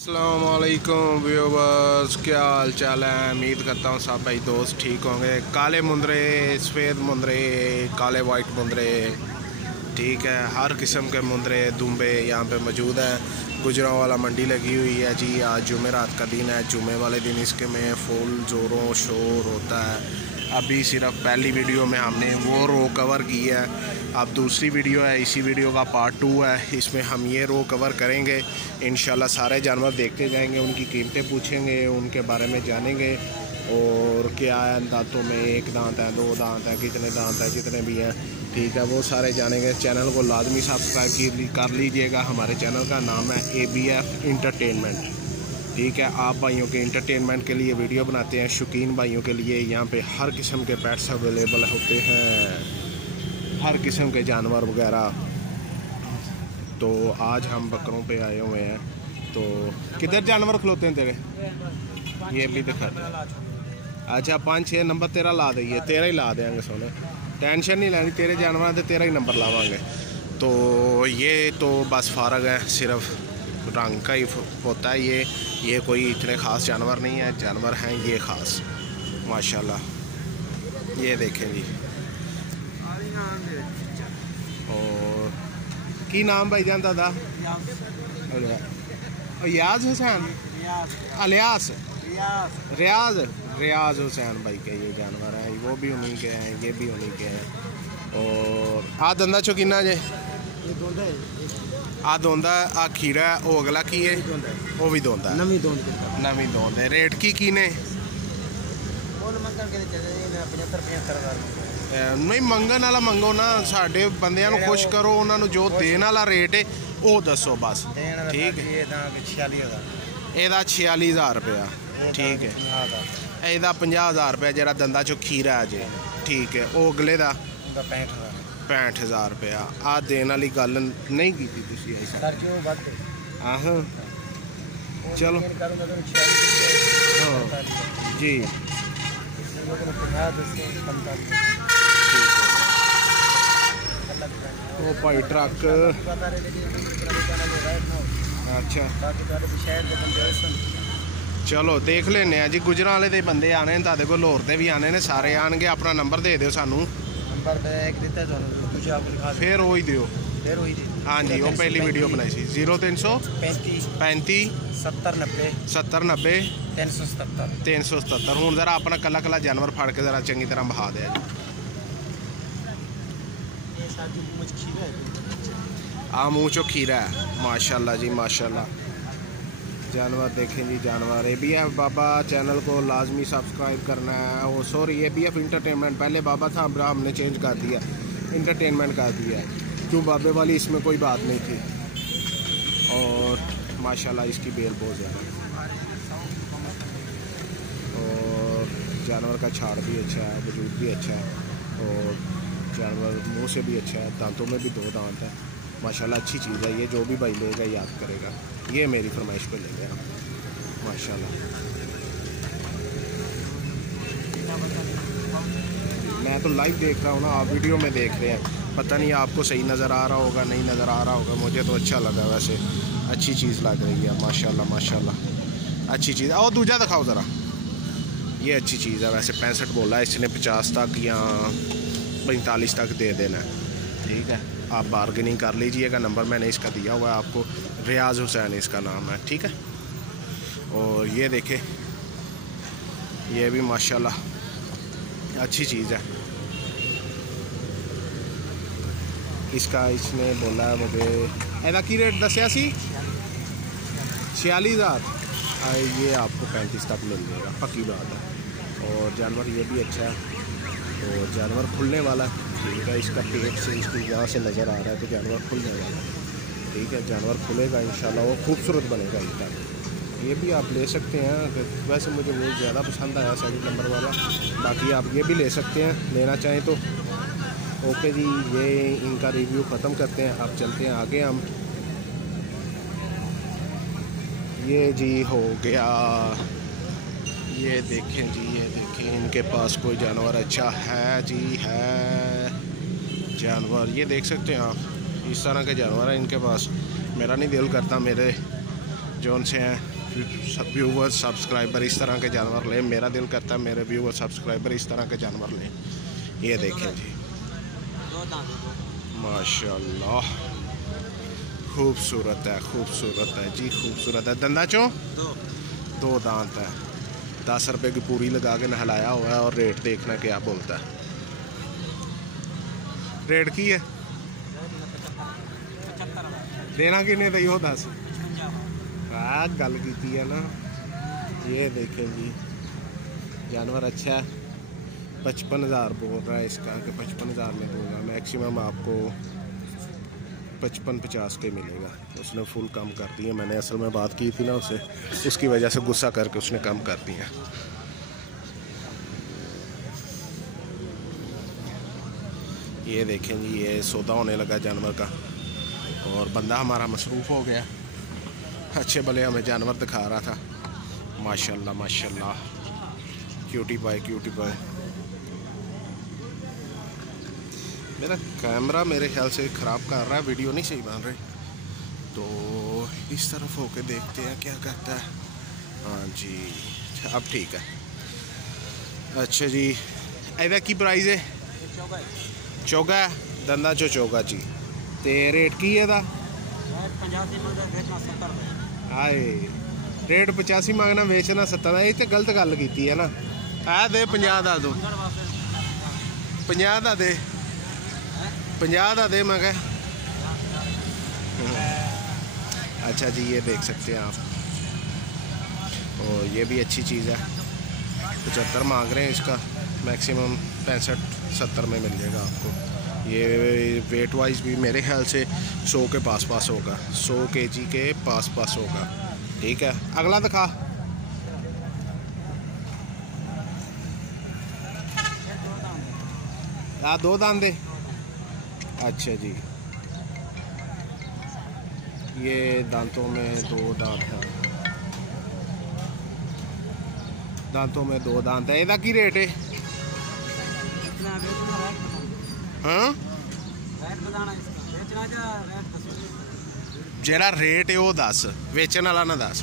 अस्सलाम वालेकुम व्यूवर्स, क्या हाल चाल है। उम्मीद करता हूँ सब भाई दोस्त ठीक होंगे। काले मुंदरे, सफ़ेद मुंदरे, काले वाइट मुंदरे, ठीक है, हर किस्म के मुंदरे दुम्बे यहाँ पे मौजूद हैं। गुजरांवाला मंडी लगी हुई है जी। आज जुमेरात का दिन है। जुमे वाले दिन इसके में फुल ज़ोरों शोर होता है। अभी सिर्फ पहली वीडियो में हमने वो रो कवर की है। अब दूसरी वीडियो है, इसी वीडियो का पार्ट 2 है। इसमें हम ये रो कवर करेंगे। इंशाल्लाह सारे जानवर देखते जाएंगे, उनकी कीमतें पूछेंगे, उनके बारे में जानेंगे और क्या है दांतों में, एक दांत है, दो दांत है, कितने दांत है, जितने भी हैं, ठीक है, वो सारे जानेंगे। चैनल को लाजमी सब्सक्राइब कर लीजिएगा। हमारे चैनल का नाम है ABF इंटरटेनमेंट, ठीक है। आप भाइयों के इंटरटेनमेंट के लिए वीडियो बनाते हैं। शौकीन भाइयों के लिए यहाँ पे हर किस्म के पेट्स अवेलेबल होते हैं, हर किस्म के जानवर वगैरह। तो आज हम बकरों पे आए हुए हैं। तो किधर जानवर खलोते हैं तेरे? ये भी दिखाते हैं। अच्छा, 5-6 नंबर तेरा ला देंगे, तेरा ही ला देंगे सोने, टेंशन नहीं लेनी। तेरे जानवर से तेरा ही नंबर लावांगे। तो ये तो बस फारग है, सिर्फ रंग का ही होता है। ये कोई इतने ख़ास जानवर नहीं है। जानवर हैं ये ख़ास माशाल्लाह। ये देखें जी। और की नाम भाई जान दादा? याज हुसैन, अलियास, रियाज हुसैन भाई के ये जानवर हैं। वो भी उन्हीं के हैं, ये भी उन्हीं के हैं। और आ धंधा चौकीना जे आ दोंदा, आ खीरा है, वो अगला की है, वो भी दोंदा, नवी दोंद है। रेट की ने नहीं मंगन वाला मंगो ना, साढ़े बंदियां नूं खुश करो। उन्होंने जो देने वाला रेट है वो दसो बस, ठीक है। ਇਹਦਾ 46,000 रुपया, ठीक है। ਇਹਦਾ 50,000 रुपया ਜਿਹੜਾ ਦੰਦਾਂ ਚੋਂ खीरा है जे, ठीक है। वो अगले ਦਾ 65,000 रुपया। आ देने वाली गल नहीं की तुसी ऐसा। आहो चलो जी, वो भाई ट्रक। अच्छा चलो देख लेने जी। गुजरां वाले दे बंदे आने, तुहाडे कोल होर दे भी आने ने, सारे आएंगे। अपना नंबर दे दिओ सानू। फिर वही दिओ। हाँ जी, वो पहली वीडियो बनाई सी। 0335 70 90 377। हूँ जरा अपना कला कला जानवर फाड़ के जरा चंगी तरह बहा दे। आ मुँह चो खीरा है माशाल्लाह जी, माशाल्लाह। जानवर देखें जी, जानवर। ABF बाबा चैनल को लाजमी सब्सक्राइब करना है। वो सॉरी, ABF इंटरटेनमेंट, पहले बाबा था, अब हमने चेंज कर दिया, इंटरटेनमेंट कर दिया है। क्यों बाबे वाली इसमें कोई बात नहीं थी। और माशाल्लाह इसकी बेल बहुत ज़्यादा और जानवर का छाड़ भी अच्छा है, वजूद भी अच्छा है और जानवर मुंह से भी अच्छा है। दांतों में भी 2 दांत है माशाल्लाह। अच्छी चीज़ है ये, जो भी भाई लेगा याद करेगा। ये मेरी फरमाइश पे ले गया माशाल्लाह। मैं तो लाइव देख रहा हूँ ना, आप वीडियो में देख रहे हैं। पता नहीं आपको सही नज़र आ रहा होगा, नहीं नज़र आ रहा होगा। मुझे तो अच्छा लगा, वैसे अच्छी चीज़ लग रही है माशाल्लाह, माशाल्लाह अच्छी चीज़ है। और दूजा दिखाओ ज़रा। ये अच्छी चीज़ है। वैसे 65 बोला है इसने, 50 तक या 45 तक दे देना है, ठीक है। आप बार्गेनिंग कर लीजिएगा। नंबर मैंने इसका दिया हुआ है आपको, रियाज हुसैन इसका नाम है, ठीक है। और ये देखें, ये भी माशाल्लाह अच्छी चीज़ है। इसका इसने बोला है मुझे, ऐसा की रेट दसिया सी 46,000। ये आपको 35 तक मिल जाएगा, पक्की बात है। और जानवर ये भी अच्छा है और जानवर खुलने वाला है, ठीक है। इसका पेट से, इसकी यहाँ से नज़र आ रहा है तो जानवर खुलने वाला है, ठीक है। जानवर खुलेगा इंशाल्लाह, वो खूबसूरत बनेगा इसका। ये भी आप ले सकते हैं। वैसे मुझे बहुत ज़्यादा पसंद आया 2 नंबर वाला। बाकी आप ये भी ले सकते हैं, लेना चाहें तो। ओके जी, ये इनका रिव्यू ख़त्म करते हैं। अब चलते हैं आगे हम। ये जी हो गया। ये देखें जी, ये देखें, इनके पास कोई जानवर अच्छा है जी, है जानवर। ये देख सकते हैं आप, इस तरह के जानवर हैं इनके पास। मेरा नहीं दिल करता मेरे जो उनसे हैं व्यूवर सब्सक्राइबर इस तरह के जानवर लें। मेरा दिल करता है मेरे व्यूवर सब्सक्राइबर इस तरह के जानवर लें। ये देखें जी, माशाल्लाह खूबसूरत है जी, खूबसूरत है। दंदा चो दो दांत है। 10 रुपये की पूरी लगा के नहलाया हुआ है। और रेट देखना क्या बोलता है। रेट की है देना किन्ने दी हो 10 गल की है ना। ये देखें जी, जानवर अच्छा है। 55,000 बोल रहा है इसका कि 55,000 में दूंगा। मैक्सिमम आपको 55-50 के मिलेगा। उसने फुल कम कर दिया। मैंने असल में बात की थी ना उससे, उसकी वजह से गुस्सा करके उसने कम कर दिया। ये देखें जी, ये सौदा होने लगा जानवर का और बंदा हमारा मसरूफ़ हो गया। अच्छे भले हमें जानवर दिखा रहा था। माशाल्लाह माशाल्लाह, क्यूटी पाए क्यूटी पाए। मेरा कैमरा मेरे ख्याल से ख़राब कर रहा है, वीडियो नहीं सही बन रही। तो इस तरफ होके देखते हैं क्या करता है। हाँ जी, अब ठीक है। अच्छा जी, ਇਹਦਾ की प्राइस है? चौगा दंदा चो चौगा जी। तो रेट की है? हाय, रेट 85 मंगना, बेचना 70 का। ये तो गलत गल की है ना। है दे 50 का दो, 50 का दे, 50 का दे मैं कह। अच्छा जी, ये देख सकते हैं आप। और ये भी अच्छी चीज़ है। 75 मांग रहे हैं इसका। मैक्सिमम 65-70 में मिल जाएगा आपको। ये वेट वाइज भी मेरे ख्याल से 100 के पास होगा। 100 kg के पास होगा। ठीक है, अगला दिखा। दो दांते। अच्छा जी, ये दांतों में 2 दांत हैं। दांतों में 2 दांत है। ਇਹਦਾ की रेट है? हाँ, जेड़ा रेट है वो 10, वेचन वाला ना 10।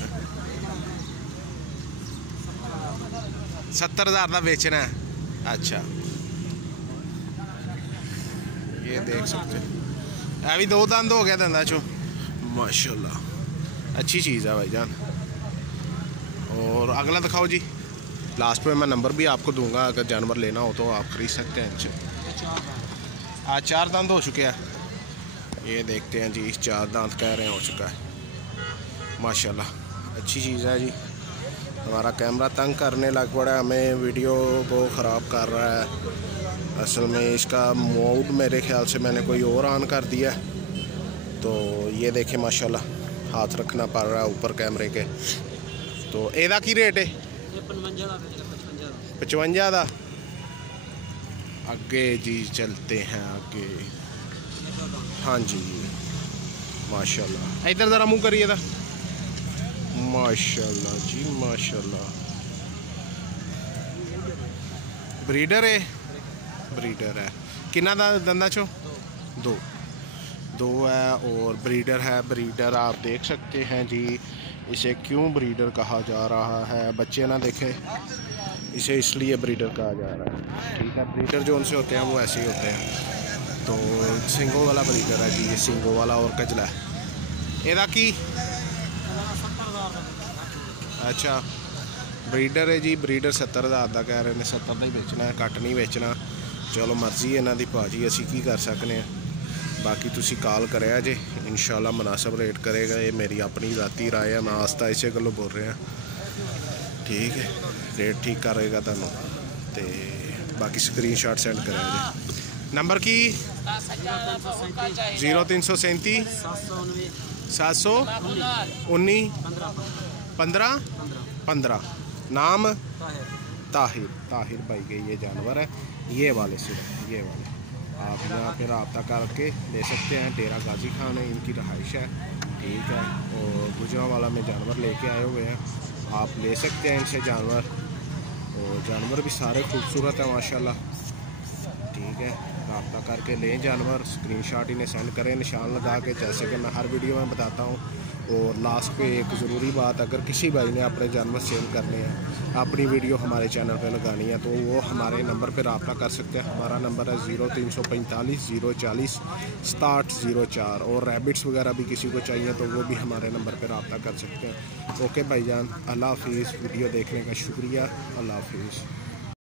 70,000 का बेचना है। अच्छा, ये देख सकते हैं। भी 2 दांत हो गया दंदा चो। माशाल्लाह, अच्छी चीज़ है भाईजान। और अगला दिखाओ जी। लास्ट में मैं नंबर भी आपको दूंगा, अगर जानवर लेना हो तो आप खरीद सकते हैं इनसे। आज 4 दांत हो चुके हैं। ये देखते हैं जी, 4 दांत कह रहे हैं हो चुका है। माशाल्लाह, अच्छी चीज़ है जी। हमारा कैमरा तंग करने लग पड़ा है, हमें वीडियो को ख़राब कर रहा है। असल में इसका मोड मेरे ख्याल से मैंने कोई और ऑन कर दिया। तो ये देखें माशाल्लाह, हाथ रखना पड़ रहा है ऊपर कैमरे के। तो एदा की रेट है? 55 का। आगे जी चलते हैं आगे। हाँ जी, माशाल्लाह। इधर ज़रा मुँह करिए था। माशाल्लाह जी माशाल्लाह। ब्रीडर है? ब्रीडर है। कितना दंदा चो? 2 है और ब्रीडर है। ब्रीडर आप देख सकते हैं जी। इसे क्यों ब्रीडर कहा जा रहा है? बच्चे ना देखे, इसे इसलिए ब्रीडर कहा जा रहा है। ठीक है, ब्रीडर जो उनसे होते हैं वो ऐसे ही होते हैं। तो सिंगों वाला ब्रीडर है जी, ये सिंगों वाला और कजला है। ਇਹਦਾ की? अच्छा, ब्रीडर है जी। ब्रीडर 70,000 का कह रहे हैं। 70 का ही बेचना है, घट नहीं बेचना। चलो मर्जी है इन्हों की भाजी, असी की कर सकते हैं। बाकी तुसी कॉल करे जे, इंशाल्लाह मुनासिब रेट करेगा। ये मेरी अपनी ज़ाती राय है, मैं आस्ता इसे गलों बोल रहा। ठीक है, रेट ठीक करेगा तुहानू। तो बाकी स्क्रीनशॉट सेंड करें जे। नंबर की? 0337 719 15 नाम? ताहिर भाई के ये जानवर है। ये वाले से, ये वाले आप यहाँ पे रब्ता करके ले सकते हैं। डेरा गाजी खान है इनकी रहाइश है। ठीक है, और गुजरांवाला में जानवर लेके आए हुए हैं, आप ले सकते हैं इनसे जानवर। और जानवर भी सारे खूबसूरत हैं माशाल्लाह। ठीक है, रब्ता करके लें जानवर। स्क्रीनशॉट इन्हें सेंड करें निशान लगा के, जैसे कि मैं हर वीडियो में बताता हूँ। और लास्ट पे एक ज़रूरी बात, अगर किसी भाई ने अपने जानवर सेल करने हैं, अपनी वीडियो हमारे चैनल पे लगानी है, तो वो हमारे नंबर पे रब्ता कर सकते हैं। हमारा नंबर है 0345 040 6704। और रैबिट्स वगैरह भी किसी को चाहिए तो वो भी हमारे नंबर पे रब्ता कर सकते हैं। ओके भाईजान, अल्लाह हाफिज़। वीडियो देखने का शुक्रिया, अल्लाह हाफिज़।